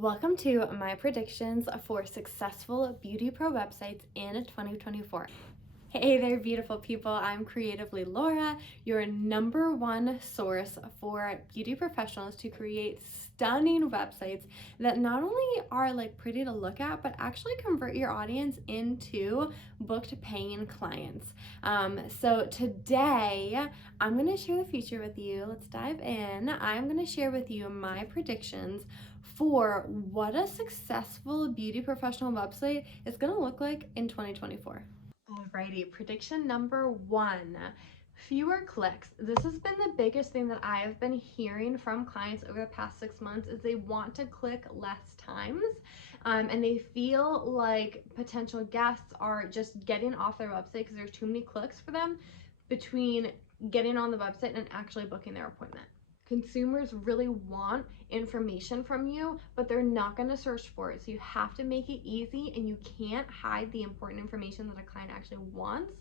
Welcome to my predictions for successful Beauty Pro websites in 2024. Hey there, beautiful people. I'm Creatively Laura, your number one source for beauty professionals to create stunning websites that not only are like pretty to look at, but actually convert your audience into booked paying clients. So today I'm going to share the future with you. Let's dive in. I'm going to share with you my predictions for what a successful beauty professional website is going to look like in 2024. Alrighty, prediction number one, fewer clicks. This has been the biggest thing that I have been hearing from clients over the past 6 months is they want to click less times, and they feel like potential guests are just getting off their website because there's too many clicks for them between getting on the website and actually booking their appointment. Consumers really want information from you, but they're not going to search for it. So you have to make it easy, and you can't hide the important information that a client actually wants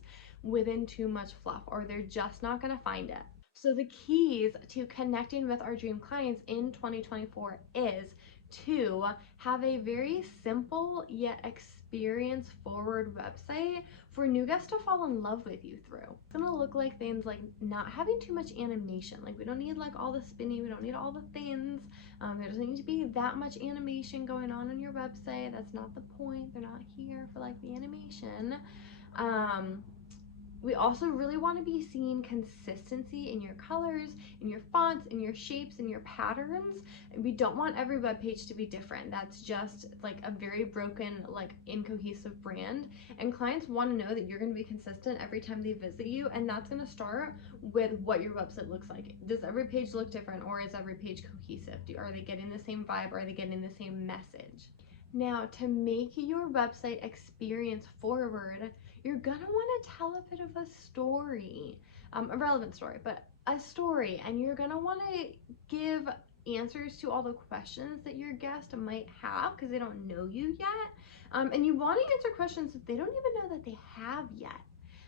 within too much fluff, or they're just not going to find it. So the keys to connecting with our dream clients in 2024 is to have a very simple yet experience forward website for new guests to fall in love with you through. It's gonna look like things like not having too much animation. Like we don't need like all the spinning, we don't need all the things. There doesn't need to be that much animation going on your website. That's not the point. They're not here for like the animation. We also really want to be seeing consistency in your colors, in your fonts, in your shapes, in your patterns. We don't want every web page to be different. That's just like a very broken, like incohesive brand. And clients want to know that you're going to be consistent every time they visit you. And that's going to start with what your website looks like. Does every page look different, or is every page cohesive? Are they getting the same vibe? Are they getting the same message? Now, to make your website experience forward, you're gonna want to tell a bit of a story, a relevant story, but a story, and you're gonna want to give answers to all the questions that your guest might have because they don't know you yet, and you want to answer questions that they don't even know that they have yet.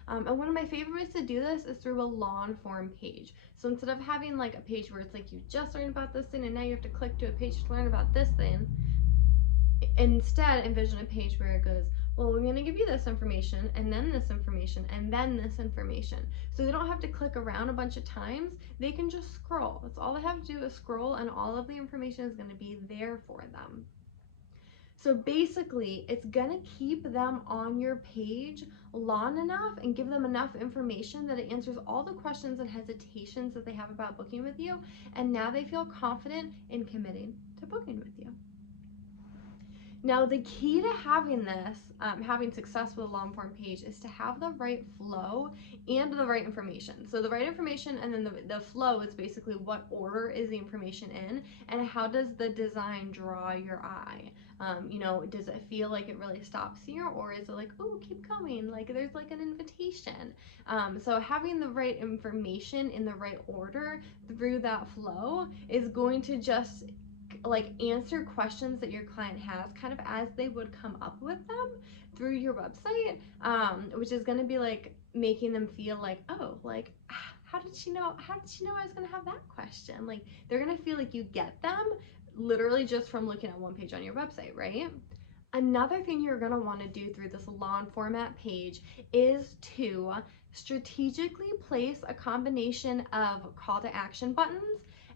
And one of my favorite ways to do this is through a long form page. So instead of having like a page where it's like you just learned about this thing and now you have to click to a page to learn about this thing, instead envision a page where it goes, well, we're going to give you this information and then this information and then this information. So they don't have to click around a bunch of times. They can just scroll. That's all they have to do is scroll, and all of the information is going to be there for them. So basically, it's going to keep them on your page long enough and give them enough information that it answers all the questions and hesitations that they have about booking with you. And now they feel confident in committing to booking with you. Now, the key to having this, having success with a long form page, is to have the right flow and the right information. So the right information, and then the flow is basically what order is the information in, and how does the design draw your eye? Does it feel like it really stops here, or is it like, oh, keep coming, like there's like an invitation? So having the right information in the right order through that flow is going to just like answer questions that your client has kind of as they would come up with them through your website, which is going to be like making them feel like, oh, like how did she know I was going to have that question? Like they're going to feel like you get them literally just from looking at one page on your website, right? Another thing you're going to want to do through this long format page is to strategically place a combination of call to action buttons.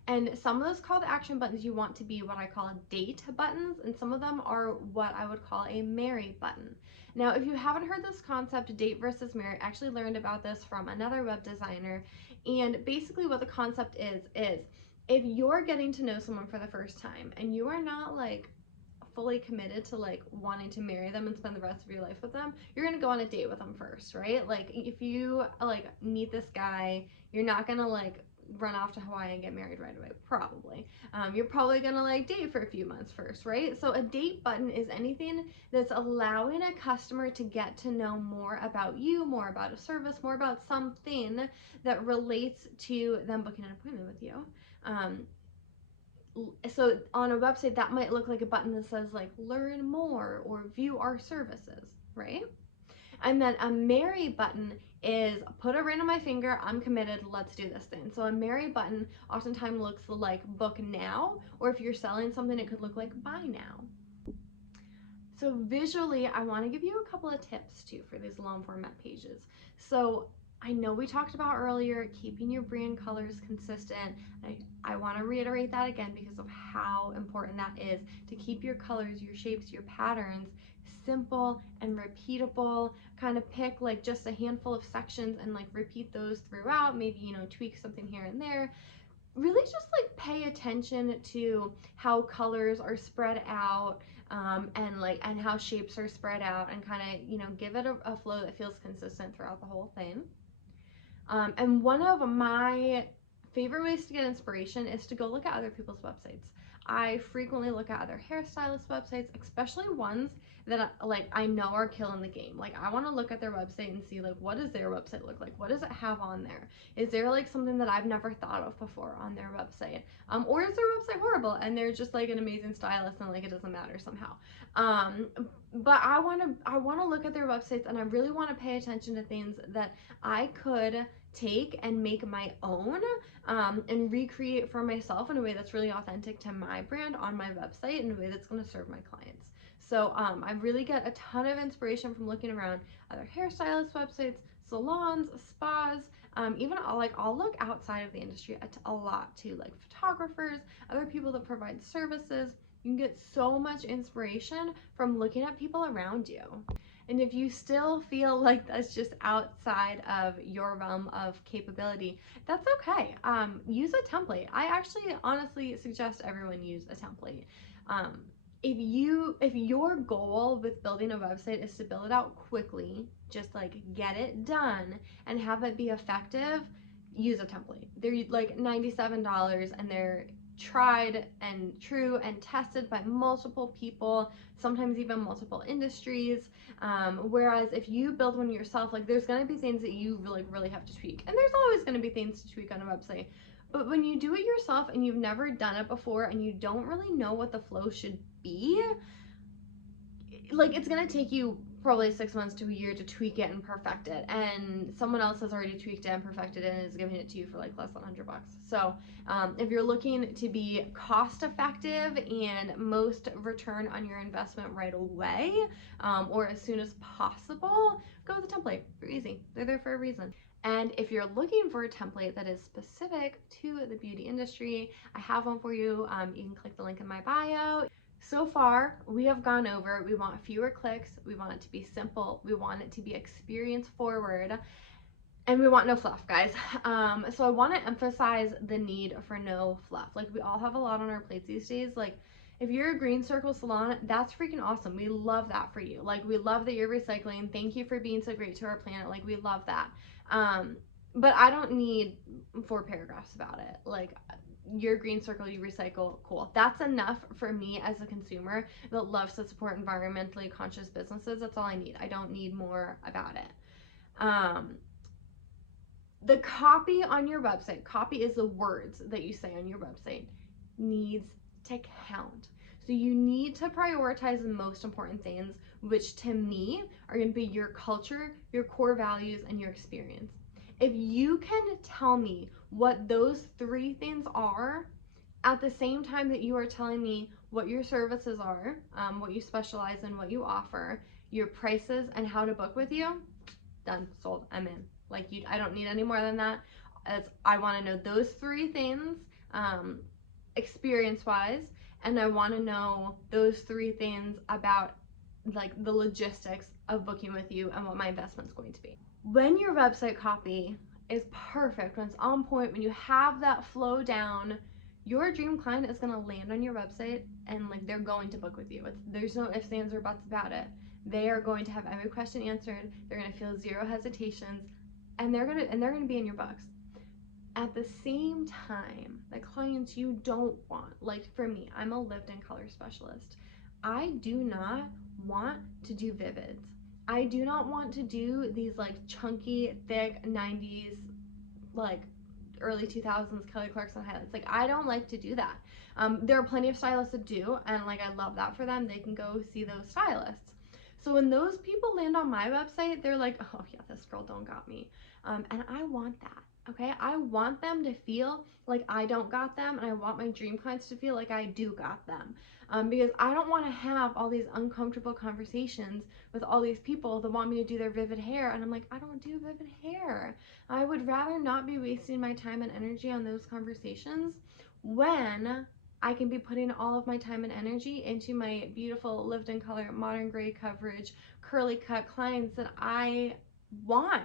And some of those call to action buttons you want to be what I call date buttons, and some of them are what I would call a marry button. Now, if you haven't heard this concept, date versus marry, I actually learned about this from another web designer. And basically what the concept is if you're getting to know someone for the first time and you are not like fully committed to like wanting to marry them and spend the rest of your life with them, you're gonna go on a date with them first, right? Like if you like meet this guy, you're not gonna like run off to Hawaii and get married right away, probably. You're probably gonna like date for a few months first, right? So a date button is anything that's allowing a customer to get to know more about you, more about a service, more about something that relates to them booking an appointment with you. So on a website that might look like a button that says like learn more or view our services, right? And then a marry button is put a ring on my finger, I'm committed, let's do this thing. So a marry button oftentimes looks like book now, or if you're selling something, it could look like buy now. So visually, I want to give you a couple of tips too for these long format pages. So I know we talked about earlier keeping your brand colors consistent. I want to reiterate that again because of how important that is to keep your colors, your shapes, your patterns simple and repeatable. Kind of pick like just a handful of sections and like repeat those throughout. Maybe, you know, tweak something here and there. Really just like pay attention to how colors are spread out, and how shapes are spread out, and kind of, you know, give it a flow that feels consistent throughout the whole thing. And one of my favorite ways to get inspiration is to go look at other people's websites. I frequently look at other hairstylist websites, especially ones that I know are killing the game. Like I want to look at their website and see like what does their website look like? What does it have on there? Is there like something that I've never thought of before on their website? Or is their website horrible and they're just like an amazing stylist and like it doesn't matter somehow? But I want to look at their websites, and I really want to pay attention to things that I could take and make my own, and recreate for myself in a way that's really authentic to my brand on my website, in a way that's going to serve my clients. So I really get a ton of inspiration from looking around other hairstylist websites, salons, spas, even I'll look outside of the industry a lot too, like photographers, other people that provide services. You can get so much inspiration from looking at people around you. And if you still feel like that's just outside of your realm of capability, that's okay. Use a template. I actually honestly suggest everyone use a template. If your goal with building a website is to build it out quickly, just like get it done and have it be effective, use a template. They're like $97 and they're tried and true and tested by multiple people, sometimes even multiple industries. Whereas if you build one yourself, like there's going to be things that you really have to tweak, and there's always going to be things to tweak on a website. But when you do it yourself and you've never done it before and you don't really know what the flow should be, like it's going to take you probably 6 months to a year to tweak it and perfect it, and someone else has already tweaked it and perfected it and is giving it to you for like less than $100. So if you're looking to be cost effective and most return on your investment right away, or as soon as possible, go with a template. They're easy. They're there for a reason. And if you're looking for a template that is specific to the beauty industry, I have one for you. You can click the link in my bio. So far, we have gone over, we want fewer clicks, we want it to be simple, we want it to be experience forward, and we want no fluff, guys. So I want to emphasize the need for no fluff. Like we all have a lot on our plates these days. Like if you're a green circle salon, that's freaking awesome. We love that for you. Like we love that you're recycling. Thank you for being so great to our planet. Like we love that. But I don't need 4 paragraphs about it. Like your green circle, you recycle, cool. That's enough for me as a consumer that loves to support environmentally conscious businesses. That's all I need. I don't need more about it. The copy on your website, copy is the words that you say on your website, needs to count. So you need to prioritize the most important things, which to me are going to be your culture, your core values, and your experience. If you can tell me what those 3 things are at the same time that you are telling me what your services are, what you specialize in, what you offer, your prices, and how to book with you, done, sold, I'm in. Like I don't need any more than that. I want to know those 3 things, experience-wise, and I want to know those 3 things about like the logistics of booking with you and what my investment's going to be. When your website copy is perfect, when it's on point, when you have that flow down, your dream client is going to land on your website and like they're going to book with you. There's no ifs, ands, or buts about it. They are going to have every question answered. They're going to feel 0 hesitations, and they're going to be in your books. At the same time, the clients you don't want, like for me, I'm a lived-in color specialist. I do not want to do vivids. I do not want to do these like chunky, thick 90s, like early 2000s Kelly Clarkson highlights. Like I don't like to do that. There are plenty of stylists that do, and like I love that for them. They can go see those stylists. So when those people land on my website, they're like, oh yeah, this girl don't got me. And I want that. Okay, I want them to feel like I don't got them, and I want my dream clients to feel like I do got them. Because I don't want to have all these uncomfortable conversations with all these people that want me to do their vivid hair, and I'm like, I don't do vivid hair. I would rather not be wasting my time and energy on those conversations when I can be putting all of my time and energy into my beautiful lived in color, modern gray coverage, curly cut clients that I want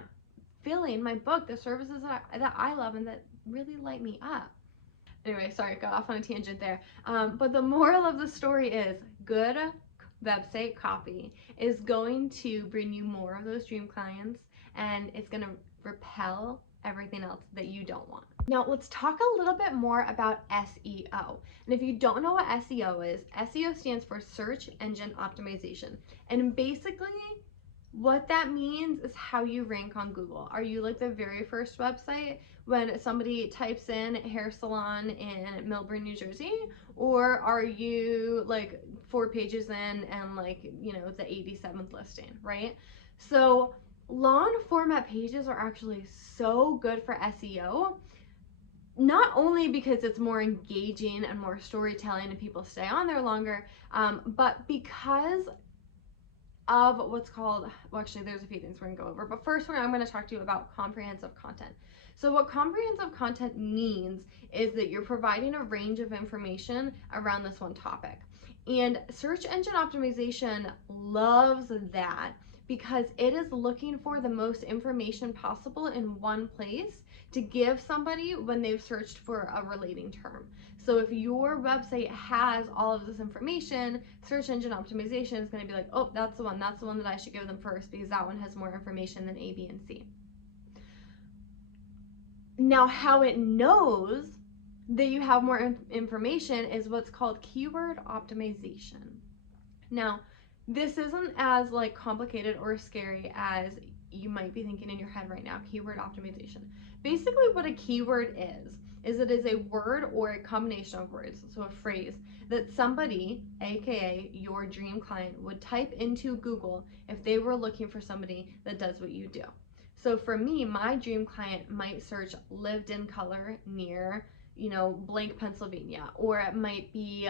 filling my book, the services that I love and that really light me up. Anyway, sorry, got off on a tangent there. But the moral of the story is good website copy is going to bring you more of those dream clients, and it's going to repel everything else that you don't want. Now let's talk a little bit more about SEO. And if you don't know what SEO is, SEO stands for search engine optimization. And basically what that means is how you rank on Google. Are you like the very first website when somebody types in hair salon in Millburn, New Jersey? Or are you like 4 pages in and like, you know, the 87th listing, right? So long format pages are actually so good for SEO. Not only because it's more engaging and more storytelling and people stay on there longer, but because of what's called, well, actually there's a few things we're gonna go over, but first I'm gonna talk to you about comprehensive content. So what comprehensive content means is that you're providing a range of information around this one topic. And search engine optimization loves that because it is looking for the most information possible in one place to give somebody when they've searched for a relating term. So if your website has all of this information, search engine optimization is going to be like, oh, that's the one that I should give them first because that one has more information than A, B, and C. Now, how it knows that you have more information is what's called keyword optimization. Now, this isn't as like complicated or scary as you might be thinking in your head right now, keyword optimization. Basically what a keyword is it is a word or a combination of words, so a phrase that somebody, aka your dream client, would type into Google if they were looking for somebody that does what you do. So for me, my dream client might search lived in color near, you know, blank Pennsylvania, or it might be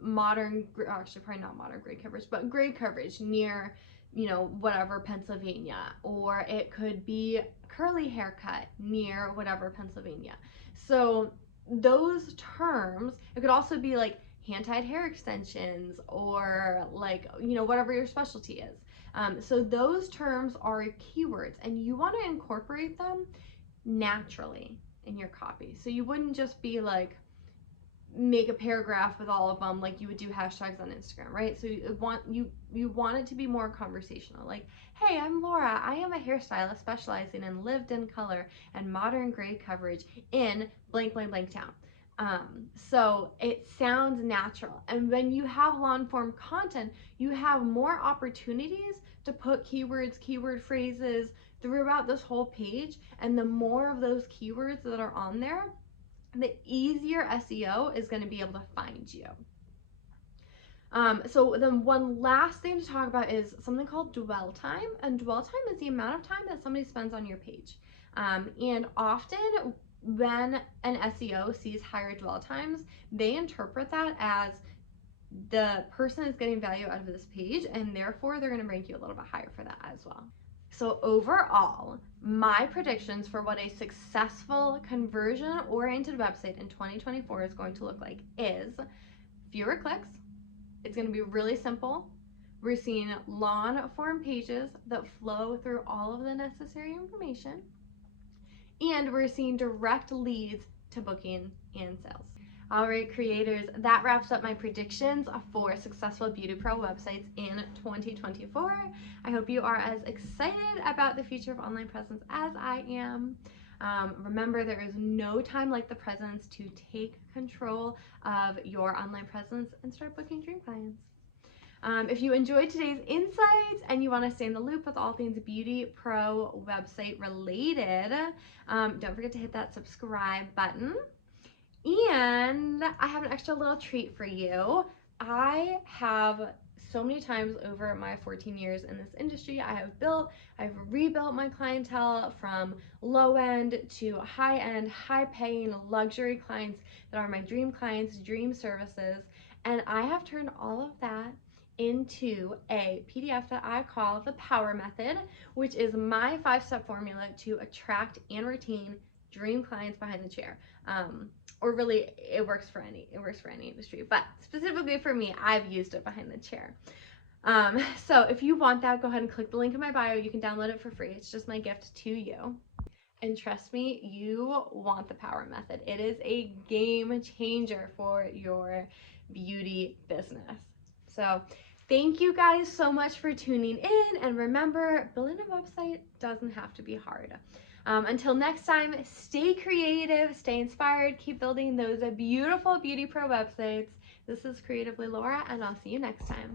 modern, actually probably not modern gray coverage, but gray coverage near, you know, whatever Pennsylvania, or it could be curly haircut near whatever Pennsylvania. So those terms, it could also be like hand-tied hair extensions or like, you know, whatever your specialty is. So those terms are keywords and you want to incorporate them naturally in your copy. So you wouldn't just be like, make a paragraph with all of them like you would do hashtags on Instagram, right? So you want it to be more conversational. Like, hey, I'm Laura. I am a hairstylist specializing in lived in color and modern gray coverage in blank, blank, blank town. So it sounds natural. And when you have long form content, you have more opportunities to put keywords, keyword phrases throughout this whole page. And the more of those keywords that are on there, the easier SEO is going to be able to find you. So then one last thing to talk about is something called dwell time. And dwell time is the amount of time that somebody spends on your page. And often when an SEO sees higher dwell times, they interpret that as the person is getting value out of this page, and therefore they're going to rank you a little bit higher for that as well. So overall, my predictions for what a successful conversion-oriented website in 2024 is going to look like is fewer clicks. It's going to be really simple. We're seeing long form pages that flow through all of the necessary information. And we're seeing direct leads to booking and sales. All right, creators, that wraps up my predictions for successful Beauty Pro websites in 2024. I hope you are as excited about the future of online presence as I am. Remember, there is no time like the present to take control of your online presence and start booking dream clients. If you enjoyed today's insights and you want to stay in the loop with all things Beauty Pro website related, don't forget to hit that subscribe button. And I have an extra little treat for you. I have so many times over my 14 years in this industry, I've rebuilt my clientele from low end to high end, high paying luxury clients that are my dream clients, dream services. And I have turned all of that into a PDF that I call the Power Method, which is my 5-step formula to attract and retain dream clients behind the chair. Or really, it works for any industry, but specifically for me, I've used it behind the chair. So if you want that, go ahead and click the link in my bio. You can download it for free. It's just my gift to you. And trust me, you want the Power Method. It is a game changer for your beauty business. So thank you guys so much for tuning in. And remember, building a website doesn't have to be hard. Until next time, stay creative, stay inspired, keep building those beautiful Beauty Pro websites. This is Creatively Laura, and I'll see you next time.